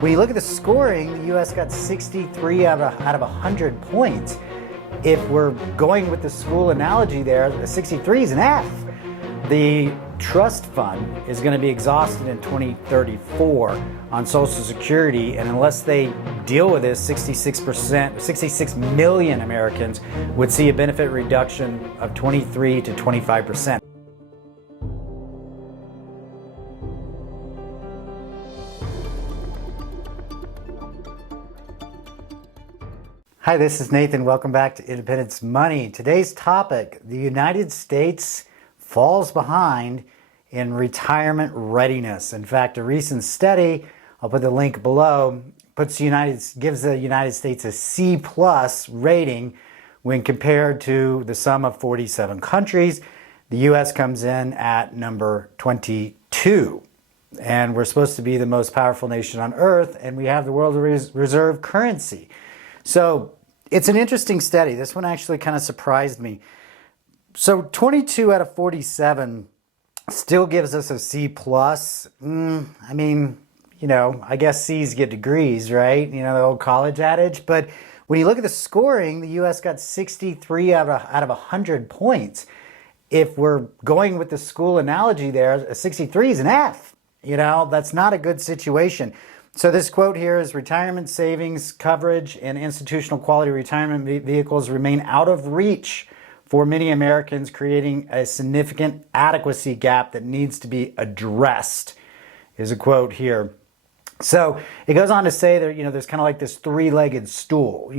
When you look at the scoring, the U.S. got 63 out of 100 points. If we're going with the school analogy there, 63 is an F. The trust fund is going to be exhausted in 2034 on Social Security, and unless they deal with this, 66 million Americans would see a benefit reduction of 23 to 25%. Hi, this is Nathan. Welcome back to Independence Money. Today's topic, the United States falls behind in retirement readiness. In fact, a recent study, I'll put the link below, gives the United States a C+ rating when compared to the sum of 47 countries. The U.S. comes in at number 22. And we're supposed to be the most powerful nation on earth, and we have the world reserve currency. So it's an interesting study. This one actually kind of surprised me. So 22 out of 47 still gives us a C+. I mean, I guess C's get degrees, right? The old college adage. But when you look at the scoring, the U.S. got 63 out of 100 points. If we're going with the school analogy there, a 63 is an F. That's not a good situation. So this quote here is, retirement savings coverage and institutional quality retirement vehicles remain out of reach for many Americans, creating a significant adequacy gap that needs to be addressed, is a quote here. So it goes on to say that, there's kind of like this three-legged stool.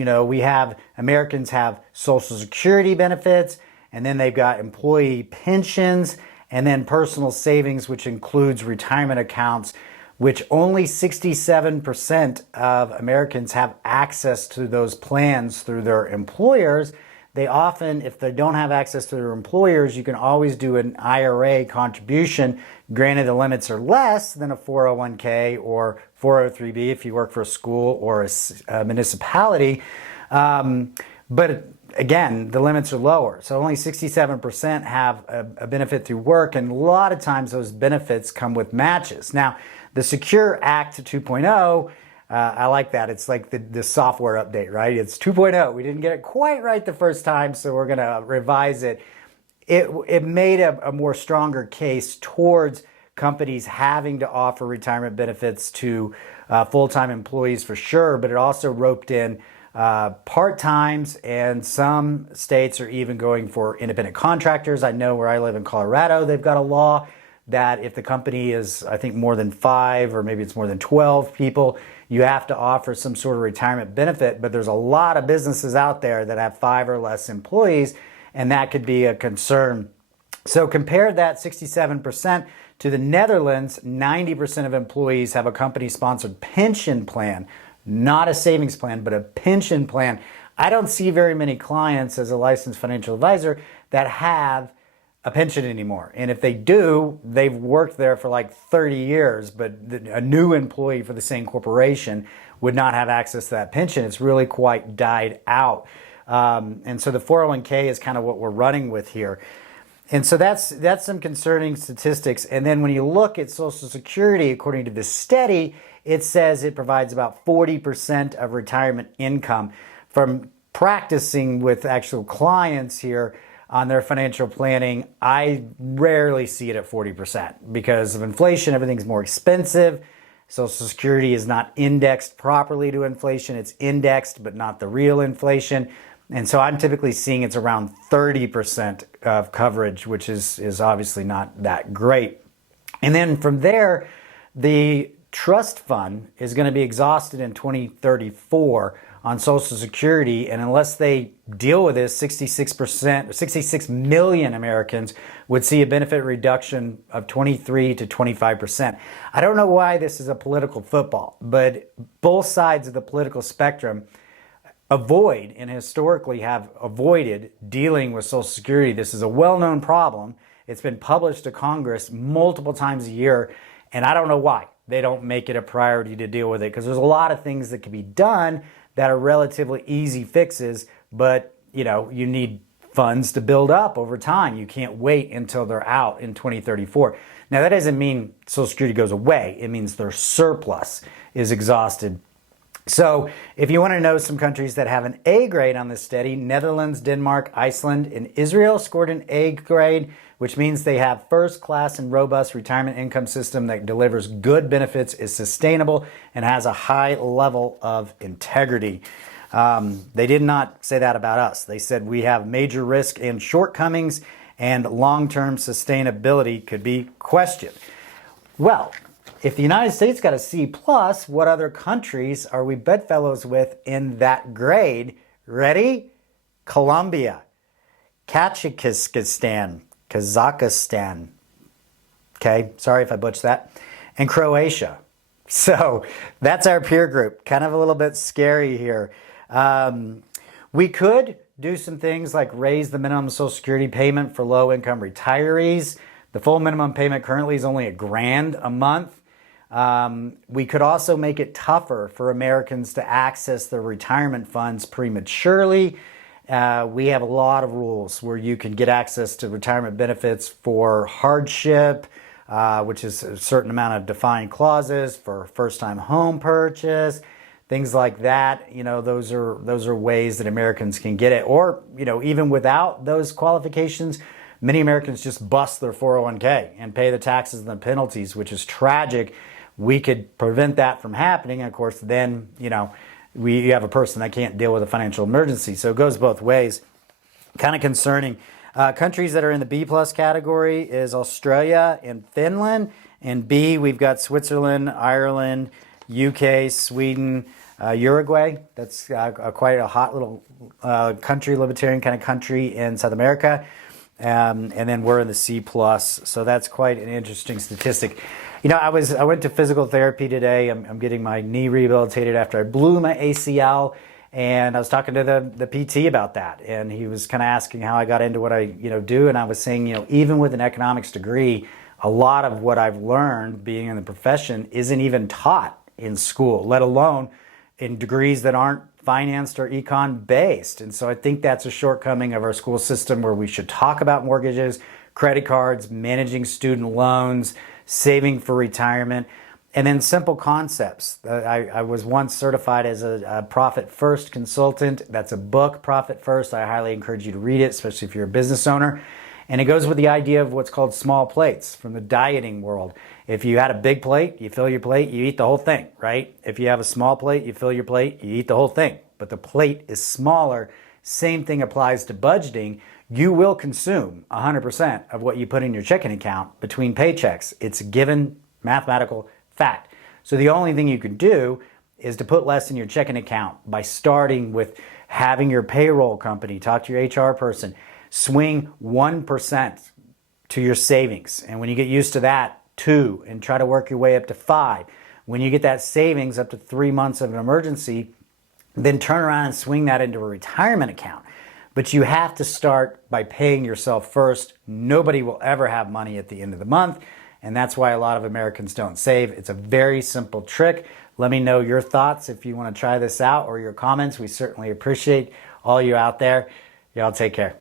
Americans have Social Security benefits, and then they've got employee pensions, and then personal savings, which includes retirement accounts, which only 67% of Americans have access to those plans through their employers. They often, if they don't have access to their employers, you can always do an IRA contribution. Granted, the limits are less than a 401k or 403b if you work for a school or a municipality. But again, the limits are lower. So only 67% have a benefit through work, and a lot of times those benefits come with matches. Now, the Secure Act 2.0, I like that. It's like the software update, right? It's 2.0. We didn't get it quite right the first time, so we're going to revise it. It made a more stronger case towards companies having to offer retirement benefits to full-time employees for sure, but it also roped in part-times, and some states are even going for independent contractors. I know where I live in Colorado, they've got a law that if the company is, I think, more than 5 or maybe it's more than 12 people, you have to offer some sort of retirement benefit. But there's a lot of businesses out there that have 5 or less employees, and that could be a concern. So compare that 67% to the Netherlands. 90% of employees have a company-sponsored pension plan, not a savings plan, but a pension plan. I don't see very many clients as a licensed financial advisor that have a pension anymore. And if they do, they've worked there for like 30 years, but a new employee for the same corporation would not have access to that pension. It's really quite died out. And so the 401k is kind of what we're running with here. And so that's some concerning statistics. And then when you look at Social Security, according to this study, it says it provides about 40% of retirement income. From practicing with actual clients here on their financial planning, I rarely see it at 40% because of inflation. Everything's more expensive. Social Security is not indexed properly to inflation. It's indexed, but not the real inflation. And so I'm typically seeing it's around 30% of coverage, which is obviously not that great. And then from there, the trust fund is going to be exhausted in 2034 on Social Security, and unless they deal with this, 66 million Americans would see a benefit reduction of 23 to 25%. I don't know why this is a political football, but both sides of the political spectrum avoid and historically have avoided dealing with Social Security. This is a well-known problem. It's been published to Congress multiple times a year, and I don't know why they don't make it a priority to deal with it, because there's a lot of things that can be done that are relatively easy fixes, but you need funds to build up over time. You can't wait until they're out in 2034. Now, that doesn't mean Social Security goes away. It means they're surplus. is exhausted. So if you want to know some countries that have an A grade on this study, Netherlands, Denmark, Iceland, and Israel scored an A grade, which means they have first class and robust retirement income system that delivers good benefits, is sustainable, and has a high level of integrity. They did not say that about us. They said we have major risk and shortcomings, and long-term sustainability could be questioned. Well, if the United States got a C+, what other countries are we bedfellows with in that grade? Ready? Colombia, Kazakhstan, okay, sorry if I butchered that, and Croatia. So that's our peer group. Kind of a little bit scary here. We could do some things like raise the minimum Social Security payment for low-income retirees. The full minimum payment currently is only $1,000 a month. We could also make it tougher for Americans to access their retirement funds prematurely. We have a lot of rules where you can get access to retirement benefits for hardship, which is a certain amount of defined clauses, for first-time home purchase, things like that. You know, those are ways that Americans can get it. Or, you know, even without those qualifications, many Americans just bust their 401k and pay the taxes and the penalties, which is tragic. We could prevent that from happening. And of course, then, you know, we have a person that can't deal with a financial emergency. So it goes both ways. Kind of concerning. Countries that are in the B+ category is Australia and Finland. And B, we've got Switzerland, Ireland, UK, Sweden, Uruguay. That's quite a hot little country, libertarian kind of country in South America. And then we're in the C+. So that's quite an interesting statistic. You know, I went to physical therapy today. I'm getting my knee rehabilitated after I blew my ACL, and I was talking to the PT about that, and he was kind of asking how I got into what I do, and I was saying, you know, even with an economics degree, a lot of what I've learned being in the profession isn't even taught in school, let alone in degrees that aren't financed or econ based. And so I think that's a shortcoming of our school system, where we should talk about mortgages, credit cards, managing student loans, saving for retirement, and then simple concepts. I was once certified as a Profit First consultant. That's a book, Profit First. I highly encourage you to read it, especially if you're a business owner. And it goes with the idea of what's called small plates from the dieting world. If you had a big plate, you fill your plate, you eat the whole thing, right? If you have a small plate, you fill your plate, you eat the whole thing. But the plate is smaller. Same thing applies to budgeting. You will consume 100% of what you put in your checking account between paychecks. It's a given mathematical fact. So the only thing you can do is to put less in your checking account by starting with having your payroll company, talk to your HR person, swing 1% to your savings. And when you get used to that, 2, and try to work your way up to 5. When you get that savings up to 3 months of an emergency, then turn around and swing that into a retirement account. But you have to start by paying yourself first. Nobody will ever have money at the end of the month, and that's why a lot of Americans don't save. It's a very simple trick. Let me know your thoughts if you want to try this out, or your comments. We certainly appreciate all you out there. Y'all take care.